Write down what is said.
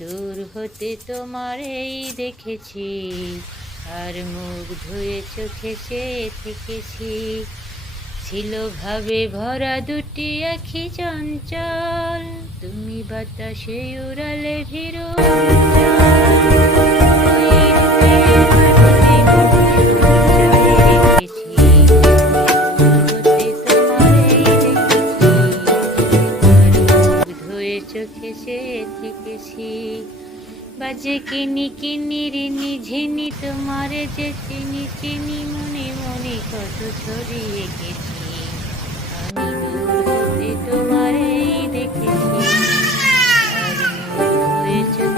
দূর হতে তোমারেই দেখেছি, আর মুখ ধুয়ে চোখে চেয়ে থেকেছি। ছিল ভাবে ভরা দুটি আখি চঞ্চল, তুমি বাতাসে উড়ালে ধীর চোখে সে থেকেছি। বাজে কিনি কিনি রিনি ঝিনি তোমারে যে চিনি চিনি মনে মনে কত ছড়িয়ে গেছি। আমি দূর হতে তোমারেই দেখেছি, আর মুখ ধুয়ে চোখে